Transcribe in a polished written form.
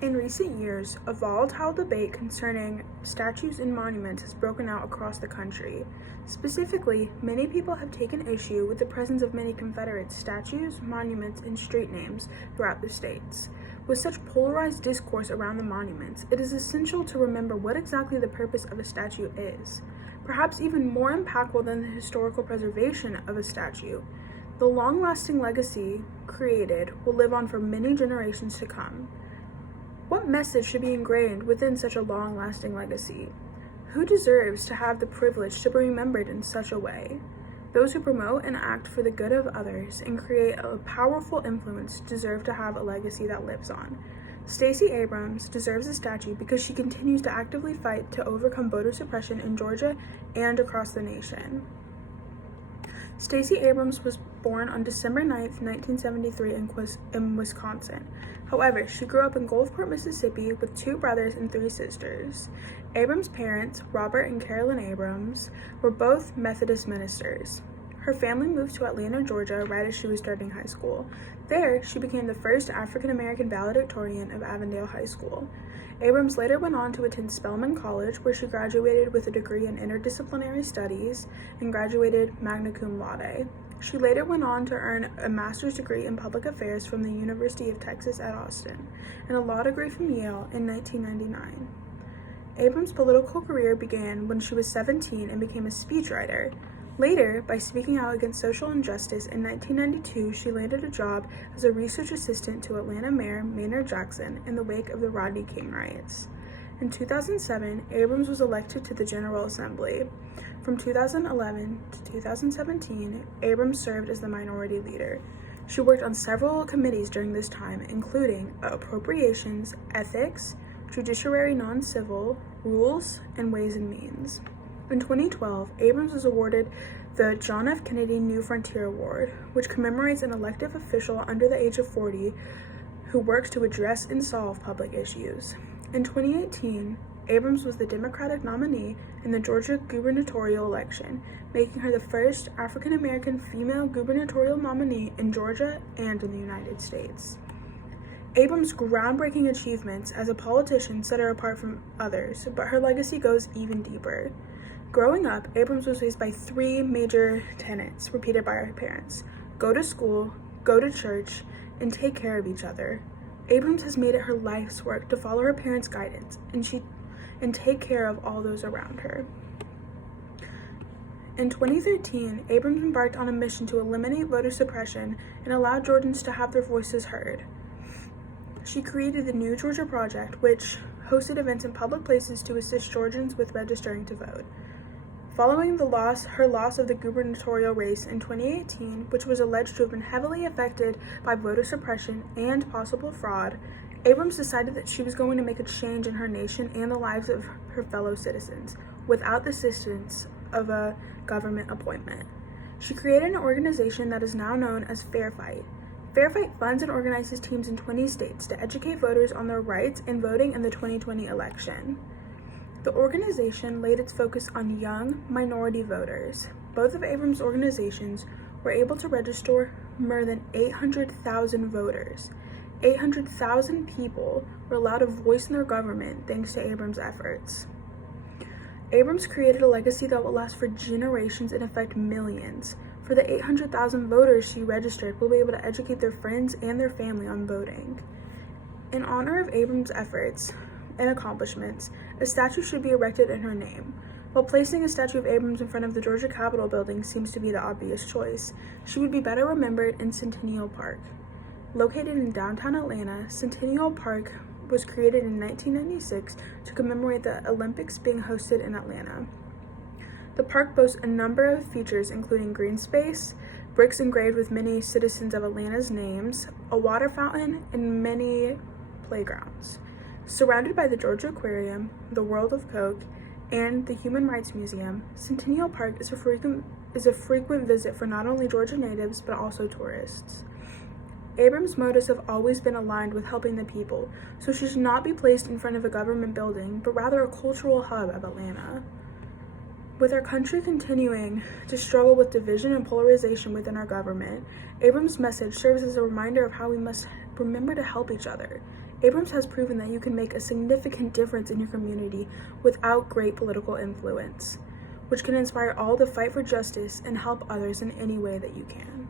In recent years, a volatile debate concerning statues and monuments has broken out across the country. Specifically, many people have taken issue with the presence of many Confederate statues, monuments, and street names throughout the states. With such polarized discourse around the monuments, it is essential to remember what exactly the purpose of a statue is. Perhaps even more impactful than the historical preservation of a statue, the long-lasting legacy created will live on for many generations to come. What message should be ingrained within such a long-lasting legacy? Who deserves to have the privilege to be remembered in such a way? Those who promote and act for the good of others and create a powerful influence deserve to have a legacy that lives on. Stacey Abrams deserves a statue because she continues to actively fight to overcome voter suppression in Georgia and across the nation. Stacey Abrams was born on December 9, 1973 in Wisconsin. However, she grew up in Gulfport, Mississippi with 2 brothers and 3 sisters. Abrams' parents, Robert and Carolyn Abrams, were both Methodist ministers. Her family moved to Atlanta, Georgia right as she was starting high school. There, she became the first African-American valedictorian of Avondale High School. Abrams later went on to attend Spelman College, where she graduated with a degree in interdisciplinary studies and graduated magna cum laude. She later went on to earn a master's degree in public affairs from the University of Texas at Austin and a law degree from Yale in 1999. Abrams' political career began when she was 17 and became a speechwriter. Later, by speaking out against social injustice in 1992, she landed a job as a research assistant to Atlanta Mayor Maynard Jackson in the wake of the Rodney King riots. In 2007, Abrams was elected to the General Assembly. From 2011 to 2017, Abrams served as the minority leader. She worked on several committees during this time, including appropriations, ethics, judiciary non-civil, rules, and ways and means. In 2012, Abrams was awarded the John F. Kennedy New Frontier Award, which commemorates an elected official under the age of 40 who works to address and solve public issues. In 2018, Abrams was the Democratic nominee in the Georgia gubernatorial election, making her the first African-American female gubernatorial nominee in Georgia and in the United States. Abrams' groundbreaking achievements as a politician set her apart from others, but her legacy goes even deeper. Growing up, Abrams was raised by 3 major tenets repeated by her parents: go to school, go to church, and take care of each other. Abrams has made it her life's work to follow her parents' guidance and take care of all those around her. In 2013, Abrams embarked on a mission to eliminate voter suppression and allow Georgians to have their voices heard. She created the New Georgia Project, which hosted events in public places to assist Georgians with registering to vote. Following her loss of the gubernatorial race in 2018, which was alleged to have been heavily affected by voter suppression and possible fraud, Abrams decided that she was going to make a change in her nation and the lives of her fellow citizens without the assistance of a government appointment. She created an organization that is now known as Fair Fight. Fair Fight funds and organizes teams in 20 states to educate voters on their rights in voting in the 2020 election. The organization laid its focus on young minority voters. Both of Abrams' organizations were able to register more than 800,000 voters. 800,000 people were allowed a voice in their government thanks to Abrams' efforts. Abrams created a legacy that will last for generations and affect millions. For the 800,000 voters she registered, will be able to educate their friends and their family on voting. In honor of Abrams' efforts and accomplishments, a statue should be erected in her name. While placing a statue of Abrams in front of the Georgia Capitol building seems to be the obvious choice, she would be better remembered in Centennial Park. Located in downtown Atlanta, Centennial Park was created in 1996 to commemorate the Olympics being hosted in Atlanta. The park boasts a number of features including green space, bricks engraved with many citizens of Atlanta's names, a water fountain, and many playgrounds. Surrounded by the Georgia Aquarium, the World of Coke, and the Human Rights Museum, Centennial Park is a frequent visit for not only Georgia natives but also tourists. Abrams' motives have always been aligned with helping the people, so she should not be placed in front of a government building, but rather a cultural hub of Atlanta. With our country continuing to struggle with division and polarization within our government, Abrams' message serves as a reminder of how we must remember to help each other. Abrams has proven that you can make a significant difference in your community without great political influence, which can inspire all to fight for justice and help others in any way that you can.